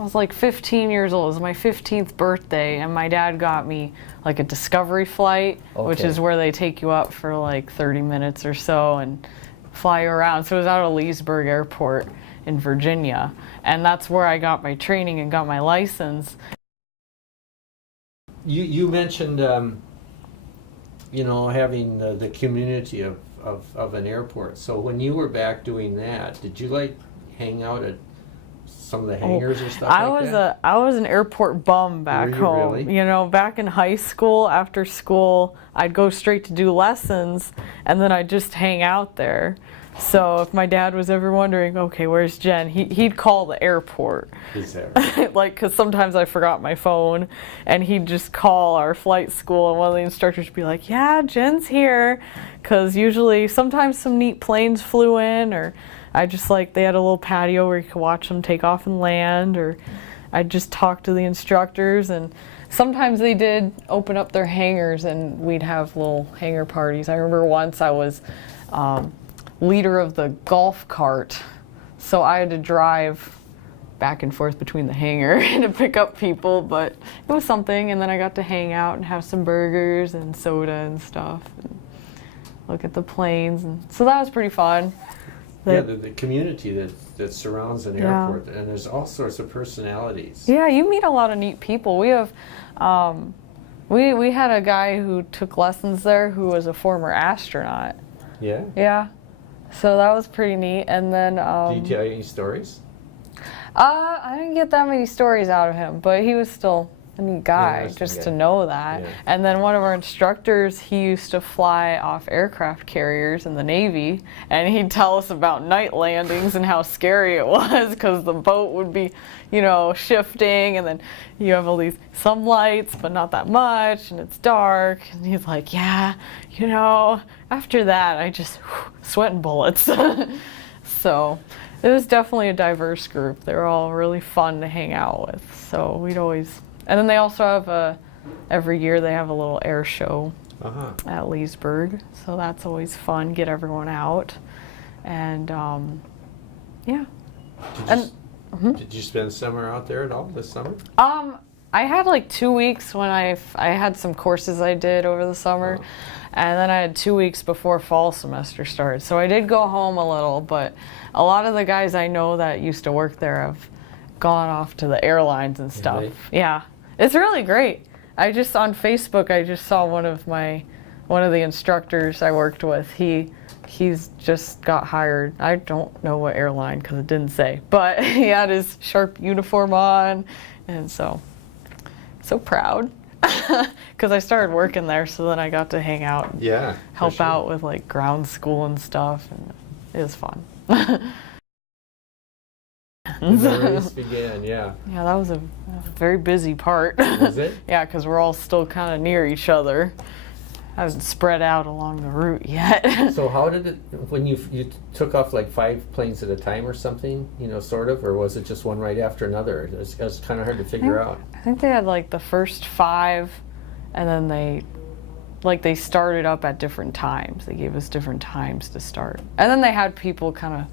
I was like 15 years old. It was my 15th birthday, and my dad got me like a Discovery flight, which is where they take you up for like 30 minutes or so and fly you around. So it was out of Leesburg Airport in Virginia, and that's where I got my training and got my license. You mentioned, you know, having the community of an airport. So when you were back doing that, did you like hang out at some of the hangars or stuff like that? I was an airport bum back home. Really? You know, back in high school, after school, I'd go straight to do lessons, and then I'd just hang out there. So if my dad was ever wondering, okay, where's Jen? He'd call the airport. Is that right? Like, because sometimes I forgot my phone, and he'd just call our flight school, and one of the instructors would be like, yeah, Jen's here. Because usually, sometimes some neat planes flew in, or I just like, they had a little patio where you could watch them take off and land, or I'd just talk to the instructors, and sometimes they did open up their hangars, and we'd have little hangar parties. I remember once I was leader of the golf cart, so I had to drive back and forth between the hangar to pick up people, but it was something. And then I got to hang out and have some burgers and soda and stuff and look at the planes, and so that was pretty fun. The community that surrounds an airport, and there's all sorts of personalities. Yeah, you meet a lot of neat people. We have we had a guy who took lessons there who was a former astronaut. Yeah, so that was pretty neat. And then did he tell you any stories? I didn't get that many stories out of him, but he was still a neat guy, just to know that. Yeah. And then one of our instructors, he used to fly off aircraft carriers in the Navy, and he'd tell us about night landings and how scary it was, because the boat would be, you know, shifting, and then you have all these, some lights, but not that much, and it's dark. And he's like, yeah, you know, after that, I just sweating bullets. So it was definitely a diverse group. They were all really fun to hang out with. So we'd always, and then they also have every year they have a little air show at Leesburg. So that's always fun, get everyone out. And yeah. Did you spend summer out there at all this summer? I had like 2 weeks when I had some courses I did over the summer. And then I had 2 weeks before fall semester started. So I did go home a little, but a lot of the guys I know that used to work there have gone off to the airlines and stuff. Really? Yeah, it's really great. I just, on Facebook, I just saw one of the instructors I worked with. He's just got hired. I don't know what airline because it didn't say, but he had his sharp uniform on, and so proud. Because I started working there, so then I got to hang out and help out with like ground school and stuff, and it was fun. The race began, yeah. Yeah, that was a very busy part. Was it? Yeah, because we're all still kind of near each other. I wasn't spread out along the route yet. So how did it, when you took off like 5 planes at a time or something, you know, sort of, or was it just one right after another? It was kind of hard to figure out. I think they had like the first 5, and then they started up at different times. They gave us different times to start. And then they had people kind of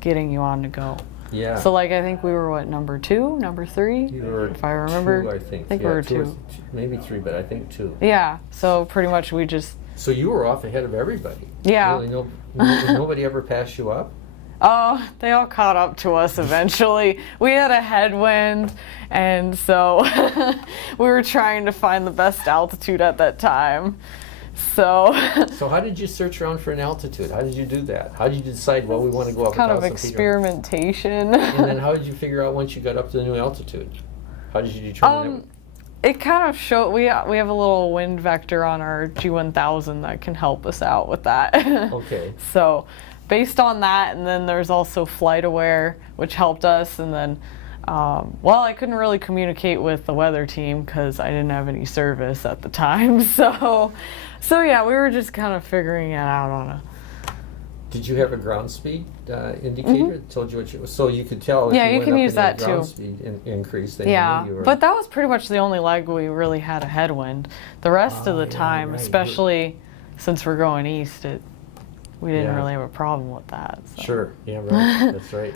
getting you on to go. Yeah. So like I think we were what, number 2, number 3? You were if I remember. 2, I think. We were 2. Maybe 3, but I think 2. Yeah. So pretty much we just. So you were off ahead of everybody. Yeah. Really, nobody ever passed you up? Oh, they all caught up to us eventually. We had a headwind, and so we were trying to find the best altitude at that time. So how did you search around for an altitude? How did you do that? How did you decide, well, we want to go up 1,000 kind of feet? experimentation. And then how did you figure out once you got up to the new altitude? How did you determine it kind of showed, we have a little wind vector on our G1000 that can help us out with that. Okay. So based on that, and then there's also Flight Aware, which helped us, and then well, I couldn't really communicate with the weather team because I didn't have any service at the time. So yeah, we were just kind of figuring it out on a. Did you have a ground speed indicator that told you what you? So you could tell. Yeah, if you you can use that too. Ground speed increase. Then yeah, you were... but that was pretty much the only leg we really had a headwind. The rest of the time, right. especially since we're going east, we didn't really have a problem with that. So. Sure. Yeah. Right. That's right.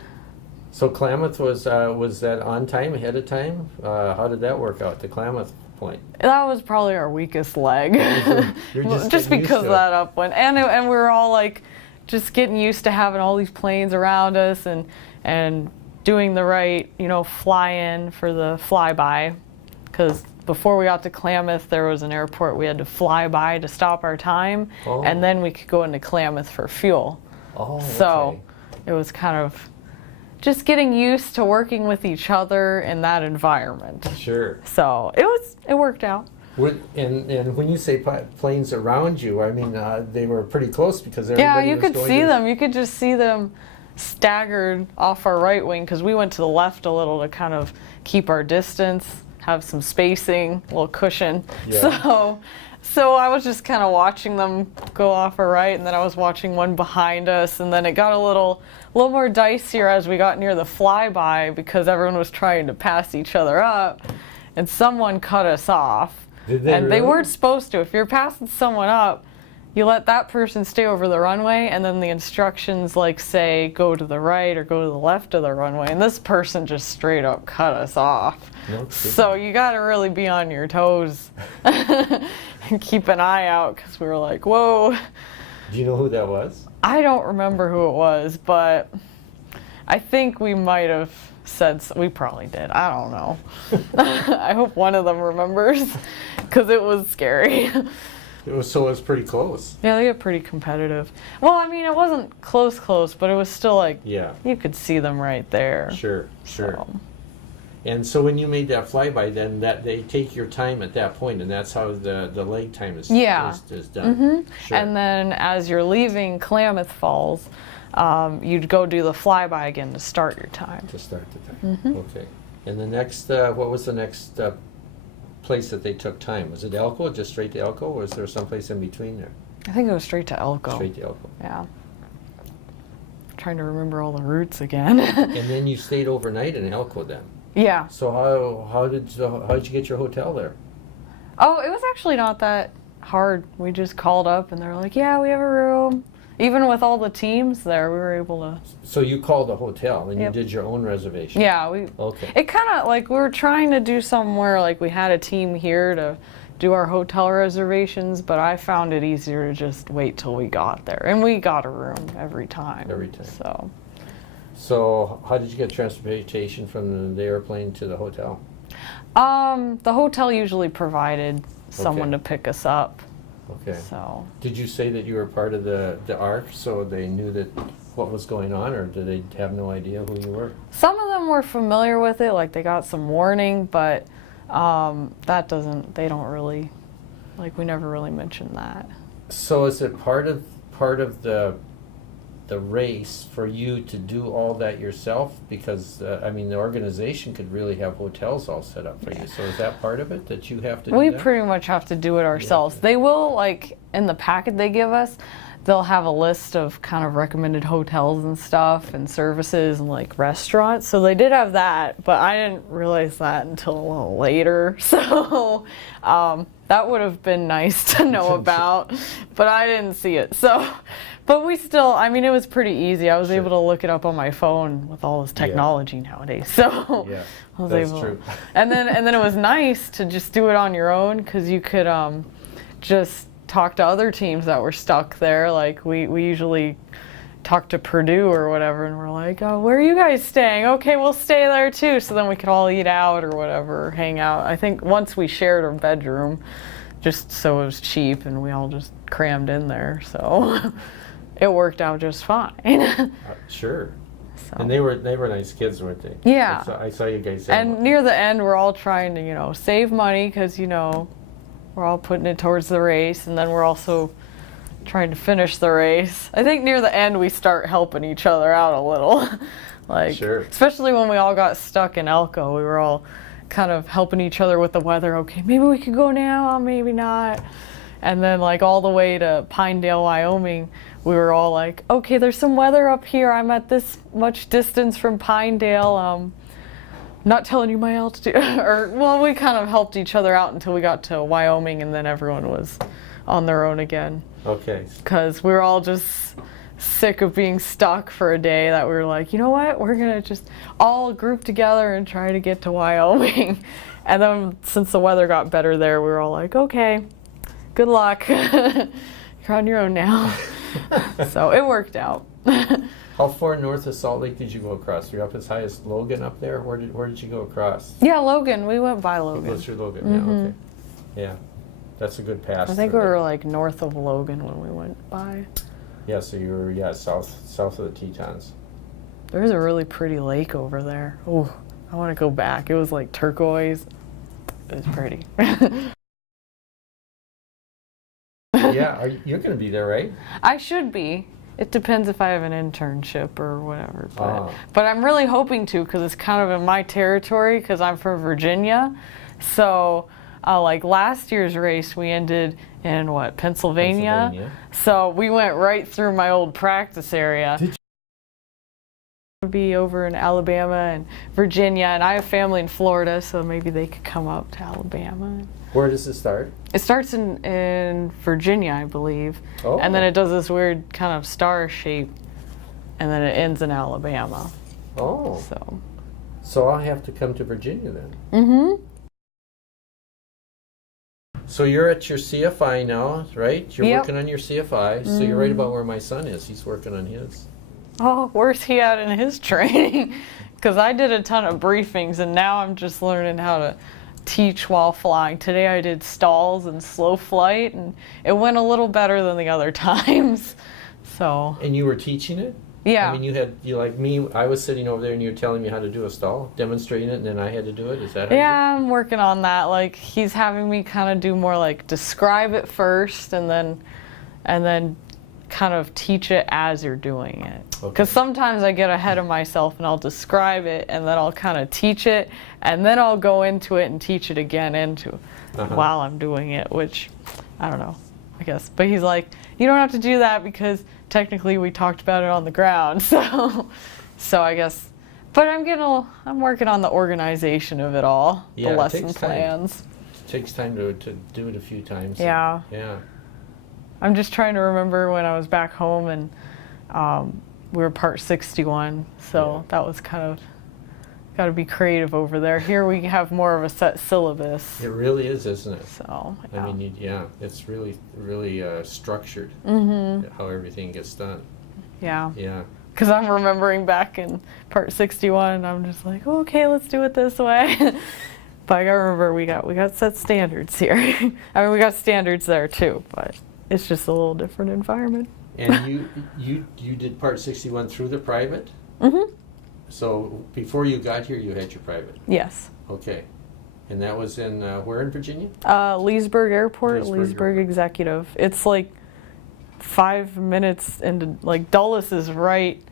So Klamath was that on time, ahead of time? How did that work out, the Klamath point? That was probably our weakest leg. You're just just getting because used of to it. that upwind. And we were all like just getting used to having all these planes around us and doing the right, fly in for the flyby. Because before we got to Klamath, there was an airport we had to fly by to stop our time, and then we could go into Klamath for fuel. Oh, okay. So it was kind of just getting used to working with each other in that environment. Sure. So it worked out. And when you say planes around you, I mean they were pretty close because everybody Yeah, you was could going see to- them. You could just see them staggered off our right wing because we went to the left a little to kind of keep our distance, have some spacing, a little cushion. Yeah. So I was just kind of watching them go off our right, and then I was watching one behind us, and then it got a little more dicier as we got near the flyby because everyone was trying to pass each other up, and someone cut us off. Did they And they really? weren't supposed to. If you're passing someone up, you let that person stay over the runway, and then the instructions say go to the right or go to the left of the runway, and this person just straight up cut us off. No kidding. So you got to really be on your toes and keep an eye out because we were like, whoa. Do you know who that was? I don't remember who it was, but I think we might have said we probably did. I don't know. I hope one of them remembers because it was scary. It was pretty close. Yeah, they get pretty competitive. Well, I mean, it wasn't close, but it was still Yeah. you could see them right there. Sure. So, And so when you made that flyby, then that they take your time at that point, and that's how the leg time is Yeah. is done. Sure. And then as you're leaving Klamath Falls, you'd go do the flyby again to start your time. To start the time. Okay. And the next, what was the next place that they took time? Was it Elko, just straight to Elko, or was there someplace in between there? I think it was straight to Elko. Straight to Elko. Yeah. Trying to remember all the routes again. And then you stayed overnight in Elko then. Yeah. So how did you get your hotel there? Oh, it was actually not that hard. We just called up and they were like, yeah, we have a room. Even with all the teams there, we were able to. So you called a hotel and Yep. you did your own reservation. Yeah, Okay. it kind of we were trying to do somewhere we had a team here to do our hotel reservations, but I found it easier to just wait till we got there. And we got a room every time. Every time. So, how did you get transportation from the airplane to the hotel? the hotel usually provided someone Okay. to pick us up. Okay. So, Did you say that you were part of the ARC, so they knew that what was going on, or did they have no idea who you were? some of them were familiar with it, they got some warning, but they don't really, we never really mentioned that. So is it part of the race for you to do all that yourself? Because I mean, the organization could really have hotels all set up for you. So is that part of it that you have to do We that? pretty much have to do it ourselves. to. They will, in the packet they give us, they'll have a list of kind of recommended hotels and stuff and services and restaurants. So they did have that, but I didn't realize that until a little later. So that would have been nice to know about, but I didn't see it. So, but we still, I mean, it was pretty easy. I was Sure. able to look it up on my phone with all this technology nowadays. So Yeah, I was that's able, true. and then it was nice to just do it on your own because you could just talk to other teams that were stuck there. We usually talk to Purdue or whatever, and we're like, oh, where are you guys staying? Okay, we'll stay there too. So then we could all eat out or whatever, hang out. I think once we shared a bedroom, just so it was cheap, and we all just crammed in there. So it worked out just fine. Sure. So. And they were nice kids, weren't they? Yeah. I saw you guys. And near the end, we're all trying to, save money because, we're all putting it towards the race, and then we're also trying to finish the race. I think near the end, we start helping each other out a little. Sure. Especially when we all got stuck in Elko, we were all kind of helping each other with the weather. Okay, maybe we could go now, maybe not. And then all the way to Pinedale, Wyoming, we were all like, okay, there's some weather up here. I'm at this much distance from Pinedale. Not telling you my altitude. We kind of helped each other out until we got to Wyoming, and then everyone was on their own again. Okay. Because we were all just sick of being stuck for a day that we were like, you know what, we're gonna just all group together and try to get to Wyoming. And then since the weather got better there, we were all like, okay, good luck. You're on your own now. So it worked out. How far north of Salt Lake did you go across? You're up as high as Logan up there? Where did you go across? Yeah, Logan. We went by Logan. Goes through Logan, yeah, okay. Yeah, that's a good pass. I think we were like north of Logan when we went by. Yeah, so you were south of the Tetons. There's a really pretty lake over there. Oh, I want to go back. It was like turquoise. It was pretty. Yeah, you're going to be there, right? I should be. It depends if I have an internship or whatever. But I'm really hoping to, because it's kind of in my territory, because I'm from Virginia. So like last year's race, we ended in what, Pennsylvania? So we went right through my old practice area. Did you be over in Alabama and Virginia, and I have family in Florida, so maybe they could come up to Alabama. Where does it start? It starts in Virginia, I believe. Oh. And then it does this weird kind of star shape, and then it ends in Alabama. Oh. So I'll have to come to Virginia then. Mm-hmm. So you're at your CFI now, right? You're working on your CFI. So you're right about where my son is. He's working on his. Oh, where's he at in his training? Because I did a ton of briefings, and now I'm just learning how to teach while flying. Today I did stalls and slow flight, and it went a little better than the other times. So. And you were teaching it? Yeah. I mean, you like me, I was sitting over there and you were telling me how to do a stall, demonstrating it, and then I had to do it? Is that how Yeah, I'm working on that. Like, he's having me kind of do more like describe it first, and then kind of teach it as you're doing it. Because sometimes I get ahead of myself and I'll describe it, and then I'll kind of teach it, and then I'll go into it and teach it again while I'm doing it, which, I don't know, I guess. But he's like, you don't have to do that because technically we talked about it on the ground. So I guess, but I'm working on the organization of it all, the lesson plans. It takes time to do it a few times. Yeah. Yeah. I'm just trying to remember when I was back home, and we were part 61, so that was kind of, got to be creative over there. Here we have more of a set syllabus. It really is, isn't it? So, I mean, it's really structured, how everything gets done. Yeah. Yeah. Because I'm remembering back in part 61, and I'm just like, oh, okay, let's do it this way. But I gotta remember we got set standards here. I mean, we got standards there too, but it's just a little different environment. And you did part 61 through the private? Mm-hmm. So before you got here, you had your private? Yes. Okay. And that was in, where in Virginia? Leesburg Airport, Leesburg Executive. It's like 5 minutes into, like, Dulles is right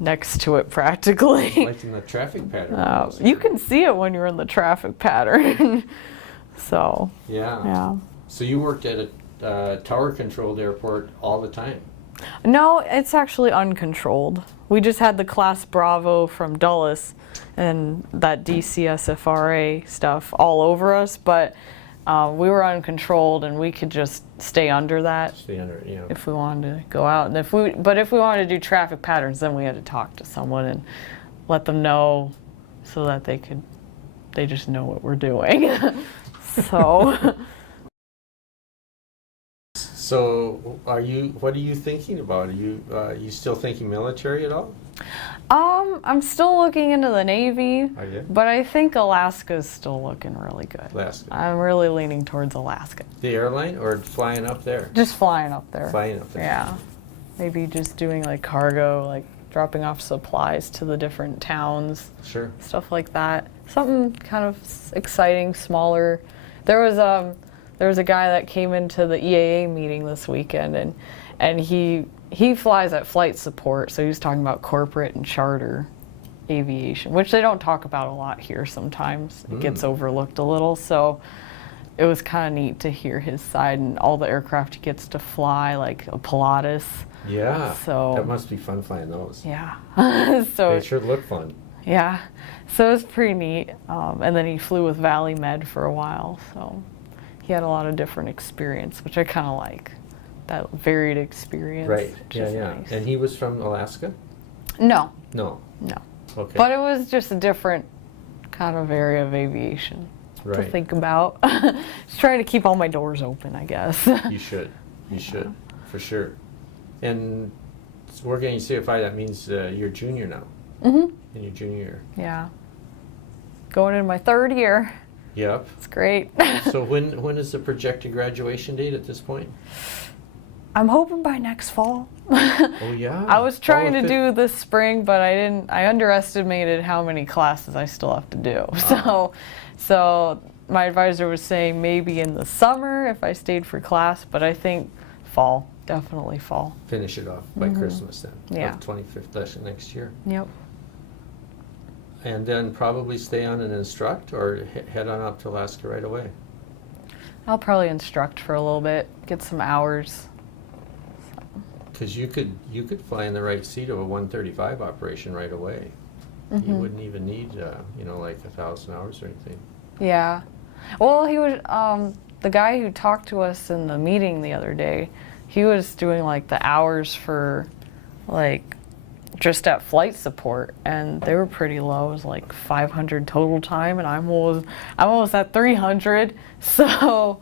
next to it practically. It's like in the traffic pattern. You can see it when you're in the traffic pattern. So. Yeah. So you worked at a tower-controlled airport all the time? No, it's actually uncontrolled. We just had the Class Bravo from Dulles and that DCSFRA stuff all over us, but we were uncontrolled and we could just stay under that. Stay under it, yeah. If we wanted to go out, and if we wanted to do traffic patterns, then we had to talk to someone and let them know so that they just know what we're doing. So. So, what are you thinking about? Are you still thinking military at all? I'm still looking into the Navy, Are you? but I think Alaska's still looking really good. Alaska. I'm really leaning towards Alaska. The airline or flying up there? Just flying up there. Flying up there. Yeah. Maybe just doing like cargo, like dropping off supplies to the different towns. Sure. Stuff like that. Something kind of exciting, smaller. There was a guy that came into the EAA meeting this weekend, and he flies at flight support, so he was talking about corporate and charter aviation, which they don't talk about a lot here sometimes. It gets overlooked a little, so it was kind of neat to hear his side and all the aircraft he gets to fly, like a Pilatus. Yeah, so that must be fun flying those. Yeah. So they sure look fun. Yeah, so it was pretty neat. And then he flew with Valley Med for a while, so he had a lot of different experience, which I kind of like. that varied experience. Right. Which Yeah, is yeah. nice. And he was from Alaska? No, No. no. Okay. But it was just a different kind of area of aviation to Right. think about. Just trying to keep all my doors open, I guess. You should. You should, for sure. And working in CFI, that means you're junior now. Mm-hmm. In your junior year. Yeah. Going in my 3rd year. Yep. It's great. So when is the projected graduation date at this point? I'm hoping by next fall. Oh yeah. I was trying Fall to of do this spring, but I underestimated how many classes I still have to do. So my advisor was saying maybe in the summer if I stayed for class, but I think fall, definitely fall. Finish it off by Christmas then. Yeah. Of 25th session next year. Yep. And then probably stay on and instruct, or head on up to Alaska right away. I'll probably instruct for a little bit, get some hours. Because you could fly in the right seat of a 135 operation right away. You wouldn't even need like 1,000 hours or anything. Yeah. Well, he was the guy who talked to us in the meeting the other day. He was doing like the hours for like just at flight support, and they were pretty low. It was like 500 total time, and I'm almost at 300. So